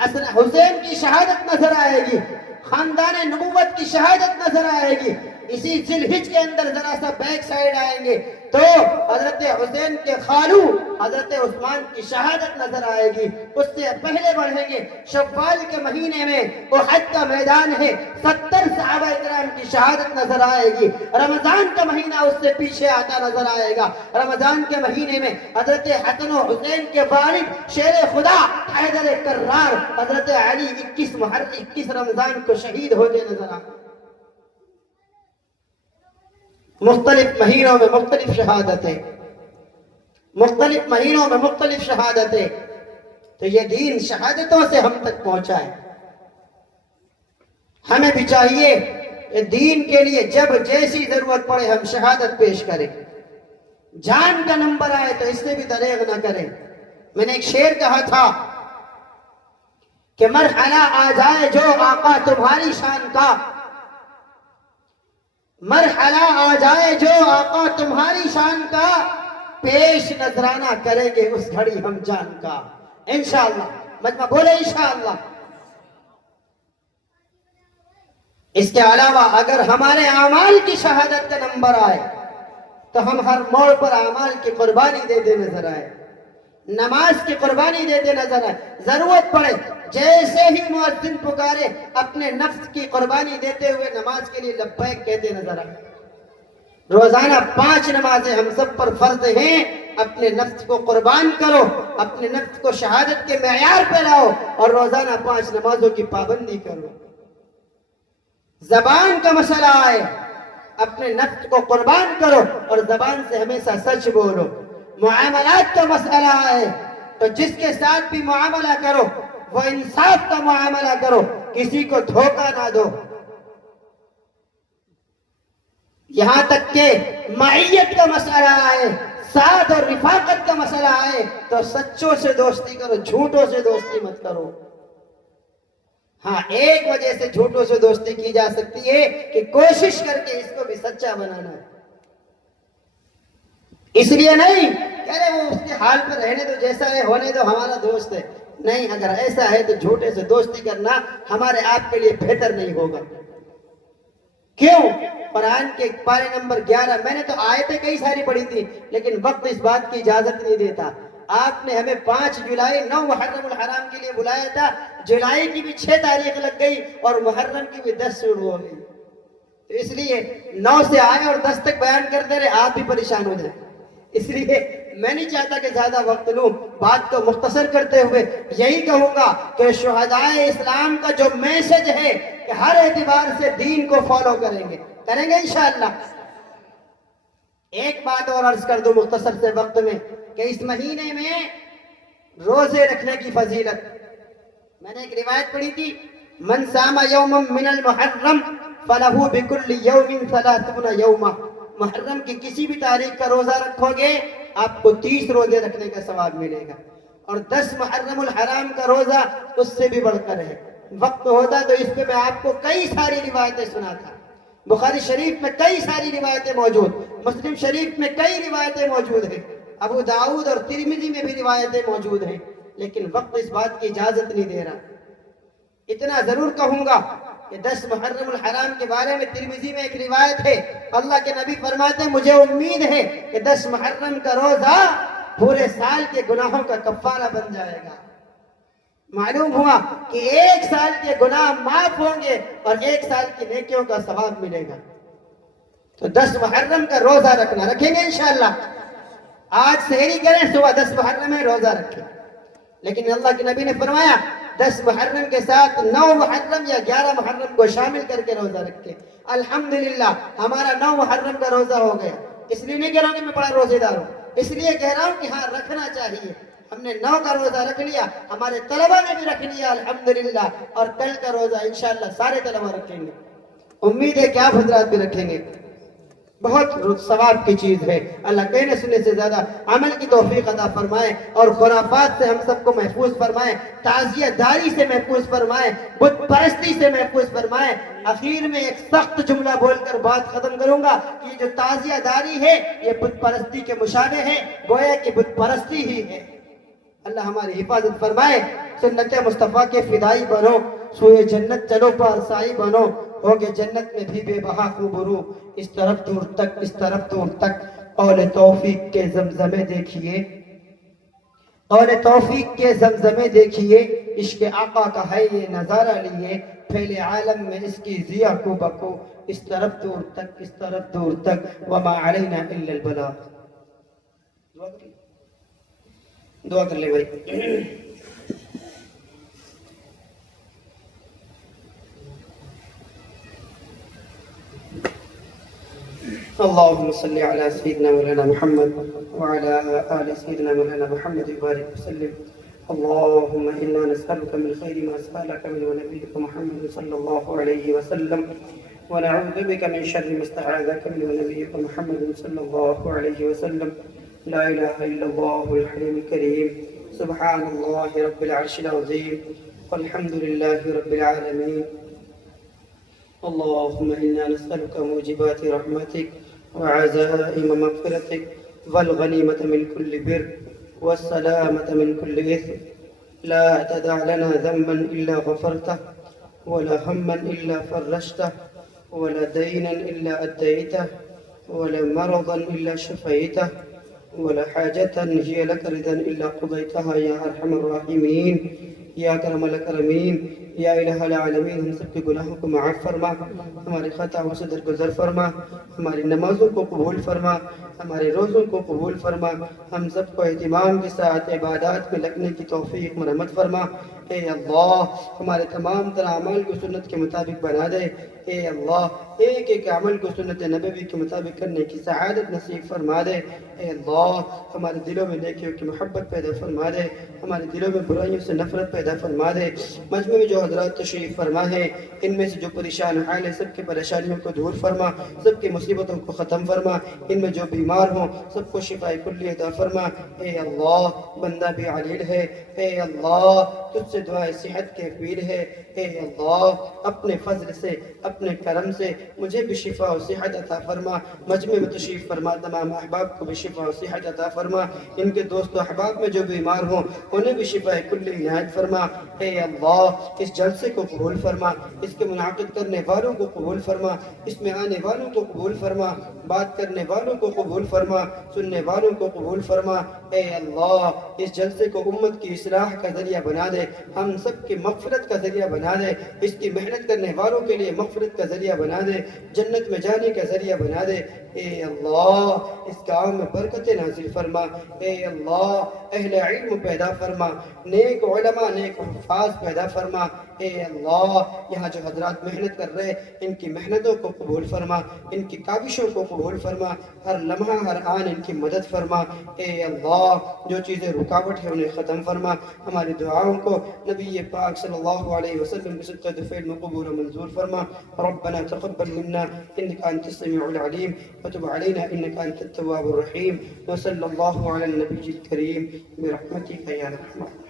حسن حسین کی شہادت نظر آئے گی، خاندان نبوت کی شہادت نظر آئے گی. اسی ذی الحجہ کے اندر ذرا سا بیک سائیڈ آئیں گے تو حضرت حسین کے خالو حضرت عثمان کی شہادت نظر آئے گی. اس سے پہلے بڑھیں گے، شوال کے مہینے میں احد کا میدان ہے، 70 صحابہ کرام کی شہادت نظر آئے گی. رمضان کا مہینہ اس سے پیچھے آتا نظر آئے گا. رمضان کے مہینے میں حضرت حسن و حسین کے والد شیر خدا حیدر کرار حضرت علی 21 رمضان کو شہید ہوتے نظر آئے. مختلف مہینوں میں مختلف شہادتیں، مختلف مہینوں میں مختلف شہادتیں. تو یہ دین شہادتوں سے ہم تک پہنچا ہے. ہمیں بھی چاہیے کہ دین کے لیے جب جیسی ضرورت پڑے ہم شہادت پیش کریں. جان کا نمبر آئے تو اس سے بھی دریغ نہ کریں. میں نے ایک شعر کہا تھا کہ مرحلہ آ جائے جو آقا تمہاری شان کا، مرحلہ آ جائے جو آقا تمہاری شان کا پیش نذرانہ کریں گے اس گھڑی ہم جان کا انشاءاللہ. مجمع بولے انشاءاللہ. اس کے علاوہ اگر ہمارے اعمال کی شہادت کا نمبر آئے تو ہم ہر موڑ پر اعمال کی قربانی دیتے نظر آئے, نماز کی قربانی دیتے نظر آئے. ضرورت پڑے جیسے ہی مؤذن پکارے اپنے نفس کی قربانی دیتے ہوئے نماز کے لیے لبیک کہتے نظر آئے. روزانہ 5 نمازیں ہم سب پر فرض ہیں. اپنے نفس کو قربان کرو, اپنے نفس کو شہادت کے معیار پہ لاؤ اور روزانہ 5 نمازوں کی پابندی کرو. زبان کا مسئلہ آئے اپنے نفس کو قربان کرو اور زبان سے ہمیشہ سچ بولو. معاملات کا مسئلہ آئے تو جس کے ساتھ بھی معاملہ کرو وہ انصاف کا معاملہ کرو, کسی کو دھوکہ نہ دو. یہاں تک کہ معیت کا مسئلہ آئے, ساتھ اور رفاقت کا مسئلہ آئے تو سچوں سے دوستی کرو, جھوٹوں سے دوستی مت کرو. ہاں, ایک وجہ سے جھوٹوں سے دوستی کی جا سکتی ہے کہ کوشش کر کے اس کو بھی سچا بنانا ہے. اس لیے نہیں کہ ارے وہ اس کے حال پر رہنے دو, جیسا ہے ہونے دو, ہمارا دوست ہے. نہیں, اگر ایسا ہے تو جھوٹے سے دوستی کرنا ہمارے آپ کے لیے بہتر نہیں ہوگا. کیوں؟ قرآن کے پارے نمبر 11, میں نے تو آیتیں کئی ساری پڑھی تھی لیکن وقت اس بات کی اجازت نہیں دیتا. آپ نے ہمیں 5 جولائی 9 محرم الحرام کے لیے بلایا تھا. جولائی کی بھی 6 تاریخ لگ گئی اور محرم کی بھی 10 شروع ہو گئی. تو اس لیے 9 سے آئے اور 10 تک بیان کرتے رہے, آپ بھی پریشان ہو جائیں. اس لیے میں نہیں چاہتا کہ زیادہ وقت لوں. بات کو مختصر کرتے ہوئے یہی کہوں گا کہ شہدائے اسلام کا جو میسج ہے کہ ہر اعتبار سے دین کو فالو کریں گے انشاءاللہ. ایک بات اور عرض کر دوں مختصر سے وقت میں کہ اس مہینے میں روزے رکھنے کی فضیلت. میں نے ایک روایت پڑھی تھی, من صام یوما من المحرم فلہ بکل یوم 30 یوما. محرم کی کسی بھی تاریخ کا روزہ رکھو گے آپ کو 30 روزے رکھنے کا ثواب ملے گا, اور 10 محرم الحرام کا روزہ اس سے بھی بڑھ کر ہے. وقت ہوتا تو اس پہ میں آپ کو کئی ساری روایتیں سناتا. بخاری شریف میں کئی ساری روایتیں موجود, مسلم شریف میں کئی روایتیں موجود ہیں, ابو داؤد اور ترمذی میں بھی روایتیں موجود ہیں, لیکن وقت اس بات کی اجازت نہیں دے رہا. اتنا ضرور کہوں گا کہ 10 محرم الحرام کے بارے میں ترمذی میں ایک روایت ہے, اللہ کے نبی فرماتے ہیں مجھے امید ہے کہ 10 محرم کا روزہ پورے سال کے گناہوں کا کفارہ بن جائے گا. معلوم ہوا کہ 1 سال کے گناہ معاف ہوں گے اور 1 سال کی نیکیوں کا ثواب ملے گا. تو 10 محرم کا روزہ رکھنا, رکھیں گے انشاءاللہ. آج سحری کریں, صبح 10 محرم میں روزہ رکھیں. لیکن اللہ کے نبی نے فرمایا 10 محرم کے ساتھ 9 محرم یا 11 محرم کو شامل کر کے روزہ رکھیں. الحمدللہ ہمارا 9 محرم کا روزہ ہو گیا. اس لیے نہیں کہہ رہا ہوں کہ میں بڑا روزے دار ہوں, اس لیے کہہ رہا ہوں کہ ہاں رکھنا چاہیے. ہم نے 9 کا روزہ رکھ لیا, ہمارے طلبہ نے بھی رکھ لیا الحمدللہ, اور کل کا روزہ انشاءاللہ سارے طلبہ رکھیں گے. امید ہے کہ آپ حضرات بھی رکھیں گے. بہت ثواب کی چیز ہے. اللہ کہنے سننے سے زیادہ عمل کی توفیق عطا فرمائے اور خرافات سے ہم سب کو محفوظ فرمائے, تعزیہ داری سے محفوظ فرمائے, بت پرستی سے محفوظ فرمائے. اخیر میں ایک سخت جملہ بول کر بات ختم کروں گا کہ یہ جو تعزیہ داری ہے یہ بت پرستی کے مشابہ ہے, گویا کہ بت پرستی ہی ہے. اللہ ہماری حفاظت فرمائے. سنت مصطفیٰ کے فدائی بنو, سوئے جنت چلو پارسائی بنو, ہوگے جنت میں بھی بے بہا خوبرو. اس طرف دور تک اس طرف دور تک قول توفیق کے زمزمے دیکھیے, قول توفیق کے زمزمے دیکھیے. عشق آقا کا ہے یہ نظارہ لیے, پھیلے عالم میں اس کی ضیا کو بکو. اس طرف دور تک اس طرف دور تک, وما علینا الا البلاغ. دعا کر لے بھائی. اللهم صل على سيدنا مولانا محمد وعلى آل سيدنا مولانا محمد وبارك وسلم. اللهم إنا نسألك من خير ما سألك منه نبيك محمد صلى الله عليه وسلم, ونعوذ بك من شر ما استعاذك منه نبيك محمد صلى الله عليه وسلم. لا إله إلا الله الحليم الكريم, سبحان الله رب العرش العظيم, والحمد لله رب العالمين. اللهم إنا نسألك موجبات رحمتك وعزائم مغفرتك والغنيمة من كل بر والسلامة من كل إثم. لا تدع لنا ذنبا إلا غفرته ولا هما إلا فرجته ولا دينا إلا أديته ولا مرضا إلا شفيته ولا حاجة هي لك رضا إلا قضيتها يا أرحم الراحمين یا کرم الاکرمین، یا الہ العالمین. ہم سب کے گناہوں کو معاف فرما، ہماری خطاؤں سے درگزر فرما، ہماری نمازوں کو قبول فرما، ہمارے روزوں کو قبول فرما. ہم سب کو اہتمام کے ساتھ عبادات میں لگنے کی توفیق مرحمت فرما. اے اللہ ہمارے تمام تر اعمال کو سنت کے مطابق بنا دے. اے اللہ ایک ایک عمل کو سنت نبوی کے مطابق کرنے کی سعادت نصیب فرما دے. اے اللہ ہمارے دلوں میں نیکیوں کی محبت پیدا فرما دے، ہمارے دلوں میں برائیوں سے نفرت پیدا فرما دے. مجمع میں جو حضرات تشریف فرما ہے، ان میں سے جو پریشان حال ہے سب کی پریشانیوں کو دور فرما، سب کی مصیبتوں کو ختم فرما. ان میں جو بیمار ہوں سب کو شفاء کلی عطا فرما. اے اللہ بندہ بھی علیل ہے، اے اللہ تجھ سے دعائے صحت کے پیر ہے. اے اللہ اپنے فضل سے اپنے کرم سے مجھے بھی شفا و صحت عطا فرما. مجمع میں تشریف فرما تمام احباب کو بھی شفا و صحت عطا فرما. ان کے دوست و احباب میں جو بیمار ہوں انہیں بھی شفا کلی عنایت فرما. اے اللہ اس جلسے کو قبول فرما، اس کے منعقد کرنے والوں کو قبول فرما، اس میں آنے والوں کو قبول فرما، بات کرنے والوں کو قبول فرما، سننے والوں کو قبول فرما. اے اللہ اس جلسے کو امت کی اصلاح کا ذریعہ بنا دے، ہم سب کی مغفرت کا ذریعہ بنا دے، اس کی محنت کرنے والوں کے لیے مغفرت کا ذریعہ بنا دے، جنت میں جانے کا ذریعہ بنا دے. اے اللہ اس گاؤں میں برکت نازل فرما. اے اللہ اہل علم پیدا فرما، نیک علماء نیک حفاظ پیدا فرما. اے اللہ یہاں جو حضرات محنت کر رہے ان کی محنتوں کو قبول فرما، ان کی کاوشوں کو قبول فرما، ہر لمحہ ہر آن ان کی مدد فرما. اے اللہ جو چیزیں رکاوٹ ہے انہیں ختم فرما. ہماری دعاؤں کو نبی پاک صلی اللہ علیہ وسلم کے صدقہ دفعل میں قبول و منظور فرما. ربنا تقبل منا انك انت السميع العليم وتب علينا انك انت التواب الرحيم. وصلى الله على النبي الكريم برحمتك يا رحمن.